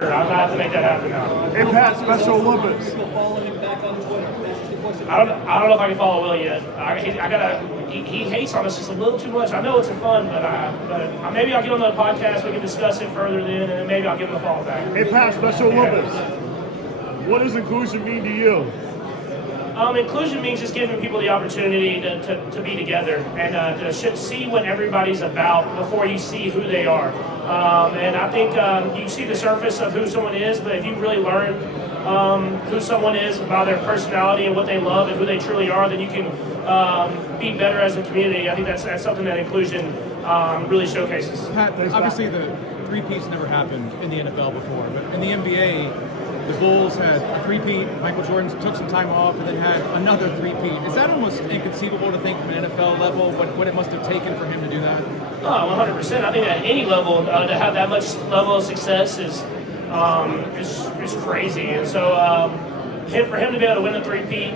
I'm gonna have to make that happen now. Hey Pat, Special Olympics. I don't know if I can follow Will yet. He hates on us just a little too much. I know it's fun, but maybe I'll get on the podcast. We can discuss it further then, and then maybe I'll give him a follow back. Hey Pat, Special Olympics. What does inclusion mean to you? Inclusion means just giving people the opportunity to be together and to see what everybody's about before you see who they are. And I think you see the surface of who someone is, but if you really learn who someone is by their personality and what they love and who they truly are, then you can be better as a community. I think that's something that inclusion really showcases. Pat, obviously the three-peats never happened in the NFL before, but in the NBA, the Bulls had a three-peat, Michael Jordan took some time off, and then had another three-peat. Is that almost inconceivable to think from an NFL level, what it must have taken for him to do that? Oh, 100%. I think at any level, to have that much level of success is crazy. And so for him to be able to win a three-peat,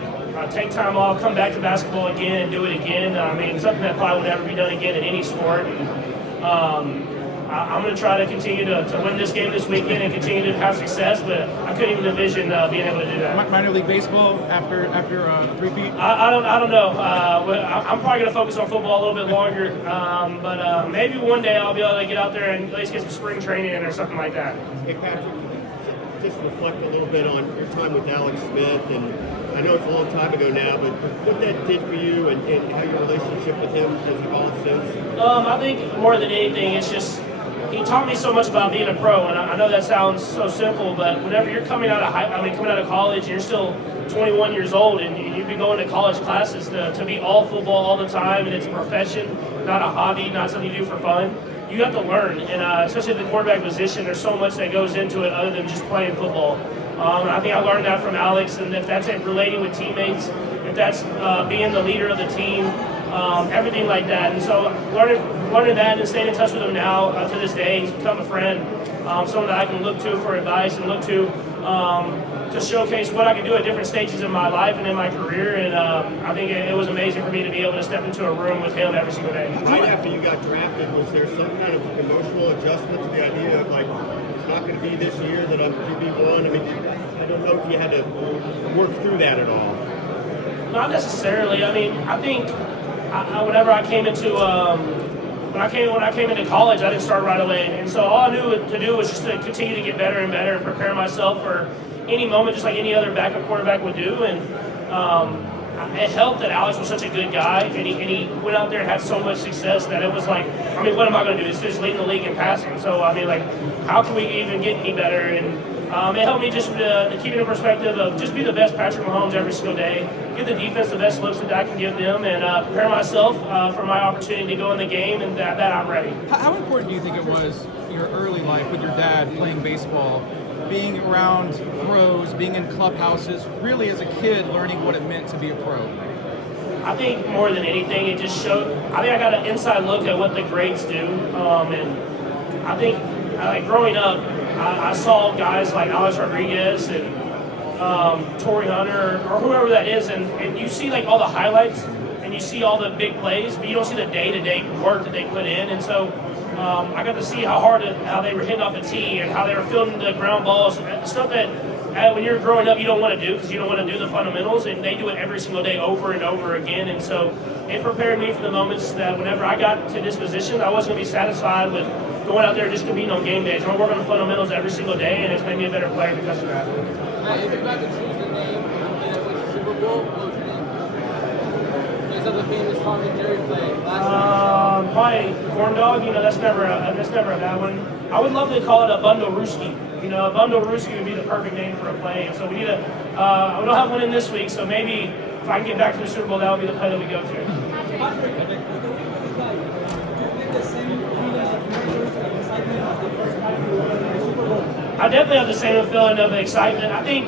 take time off, come back to basketball again and do it again, I mean, something that probably would never be done again in any sport. And, I'm going to try to continue to win this game this weekend and continue to have success, but I couldn't even envision being able to do that. Minor league baseball after a three-peat? I don't know. I'm probably going to focus on football a little bit longer, but maybe one day I'll be able to get out there and at least get some spring training in or something like that. Hey Patrick, just reflect a little bit on your time with Alex Smith, and I know it's a long time ago now, but what that did for you and how your relationship with him has evolved since? I think more than anything, it's just he taught me so much about being a pro, and I know that sounds so simple, but whenever you're coming out of college, and you're still 21 years old, and you've been going to college classes to be all football all the time, and it's a profession, not a hobby, not something you do for fun. You have to learn, and especially at the quarterback position, there's so much that goes into it other than just playing football. I think I learned that from Alex, and if that's it, relating with teammates, if that's being the leader of the team, everything like that. And so learning that and staying in touch with him now to this day, he's become a friend, someone that I can look to for advice and look to showcase what I can do at different stages in my life and in my career. And I think it was amazing for me to be able to step into a room with him every single day. Right after you got drafted, was there some kind of emotional adjustment to the idea of like, it's not going to be this year that I'm QB1? I mean, I don't know if you had to work through that at all. Not necessarily. I mean, I think whenever I came into when I came into college, I didn't start right away, and so all I knew to do was just to continue to get better and better and prepare myself for any moment, just like any other backup quarterback would do. And it helped that Alex was such a good guy, and he went out there and had so much success that it was like, I mean, what am I going to do? It's just leading the league in passing. So I mean, like, how can we even get any better? And it helped me just to keep it in perspective of just be the best Patrick Mahomes every single day, give the defense the best looks that I can give them, and prepare myself for my opportunity to go in the game and that I'm ready. How important do you think it was your early life with your dad playing baseball, being around pros, being in clubhouses, really as a kid learning what it meant to be a pro? I think more than anything, it just showed, I think I got an inside look at what the greats do, and I think growing up, I saw guys like Alex Rodriguez and Torrey Hunter or whoever that is, and you see like all the highlights and you see all the big plays, but you don't see the day-to-day work that they put in. And so I got to see how they were hitting off the tee and how they were fielding the ground balls, stuff that when you're growing up you don't want to do because you don't want to do the fundamentals, and they do it every single day over and over again. And so it prepared me for the moments that whenever I got to this position, I wasn't going to be satisfied with going out there just competing on game days. I'm working on the fundamentals every single day, and it's made me a better player because of that. Matt, if you got to choose the name that wins the Super Bowl, what would your name be? Based on the famous Tom and Jerry play last year. Probably corn dog. You know, that's never a bad one. I would love to call it a bundle Ruski. You know, a bundle Ruski would be the perfect name for a play. And so we need we don't have one in this week, so maybe if I can get back to the Super Bowl, that would be the play that we go to. I definitely have the same feeling of excitement. I think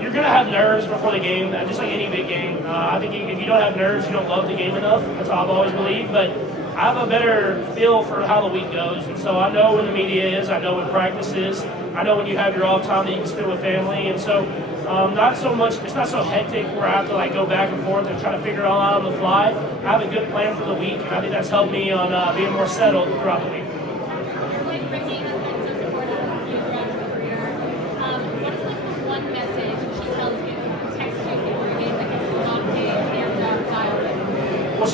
you're going to have nerves before the game, just like any big game. I think if you don't have nerves, you don't love the game enough. That's how I've always believed. But I have a better feel for how the week goes. And so I know when the media is. I know when practice is. I know when you have your off time that you can spend with family. And so not so much, it's not so hectic where I have to go back and forth and try to figure it all out on the fly. I have a good plan for the week, and I think that's helped me on being more settled throughout the week.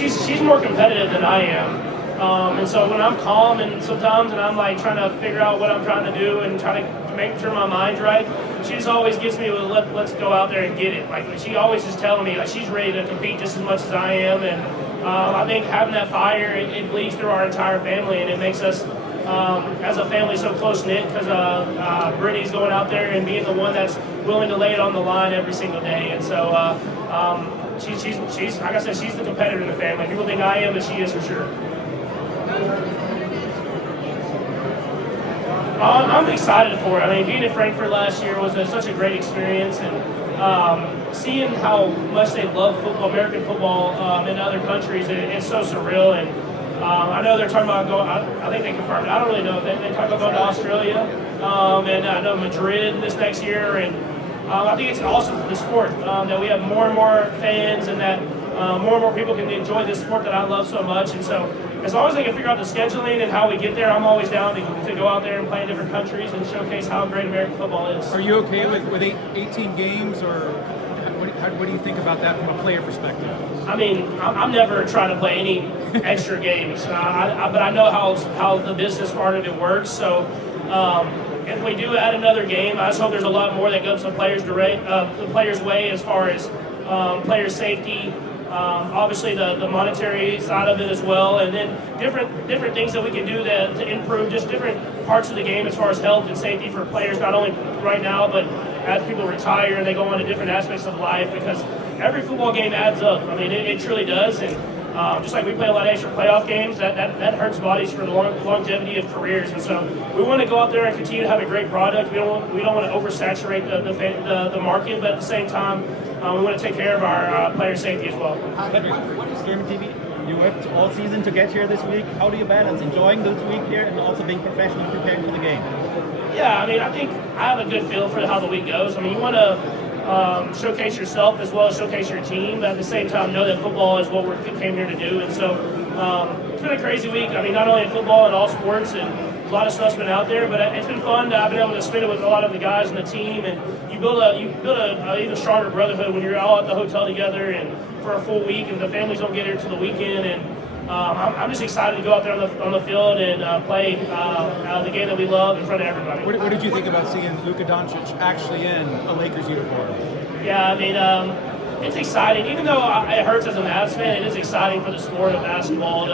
she's more competitive than I am. And so when I'm calm and sometimes and I'm like trying to figure out what I'm trying to do and trying to make sure my mind's right, she just always gets me with let's go out there and get it. Like she always is telling me like she's ready to compete just as much as I am, and I think having that fire it bleeds through our entire family, and it makes us as a family so close knit because Brittany's going out there and being the one that's willing to lay it on the line every single day, and so she's like I said, she's the competitor in the family. People think I am, but she is for sure. I'm excited for it. I mean, being in Frankfurt last year was such a great experience, and seeing how much they love football, American football, in other countries, it's so surreal. And I know they're talking about going. I think they confirmed. I don't really know. They talk about going to Australia, and I know Madrid this next year. And I think it's awesome for the sport that we have more and more fans, and that more and more people can enjoy this sport that I love so much. And so, as long as they can figure out the scheduling and how we get there, I'm always down to go out there and play in different countries and showcase how great American football is. Are you okay with 18 games, or what do you think about that from a player perspective? I mean, I'm never trying to play any extra games, but I know how the business part of it works. So if we do add another game, I just hope there's a lot more that goes the players' way as far as player safety. Obviously the monetary side of it as well, and then different things that we can do to improve just different parts of the game as far as health and safety for players, not only right now, but as people retire and they go on to different aspects of life, because every football game adds up. I mean, it truly does, and just like we play a lot of extra playoff games, that hurts bodies for the longevity of careers. And so we want to go out there and continue to have a great product. We don't want to oversaturate the market, but at the same time, we want to take care of our player safety as well. Stormy TV, you worked all season to get here this week. How do you balance enjoying this week here and also being professionally preparing for the game? Yeah, I mean, I think I have a good feel for how the week goes. I mean, you want to showcase yourself as well as showcase your team, but at the same time know that football is what we came here to do. And so it's been a crazy week. I mean, not only in football and all sports, and a lot of stuff's been out there, but it's been fun. I've been able to spend it with a lot of the guys in the team, and you build a even stronger brotherhood when you're all at the hotel together and for a full week, and the families don't get here till the weekend. And I'm just excited to go out there on the field and play the game that we love in front of everybody. What did you think about seeing Luka Doncic actually in a Lakers uniform? Yeah, I mean, it's exciting. Even though it hurts as a Mavs fan, it is exciting for the sport of basketball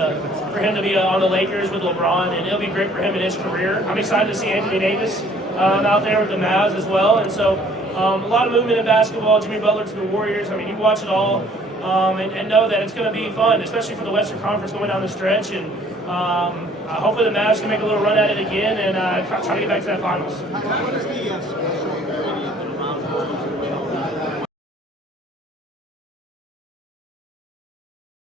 for him to be on the Lakers with LeBron, and it'll be great for him in his career. I'm excited to see Anthony Davis out there with the Mavs as well. And so a lot of movement in basketball, Jimmy Butler to the Warriors. I mean, you watch it all and know that it's going to be fun, especially for the Western Conference going down the stretch. And hopefully the Mavs can make a little run at it again and try to get back to that finals. What is the special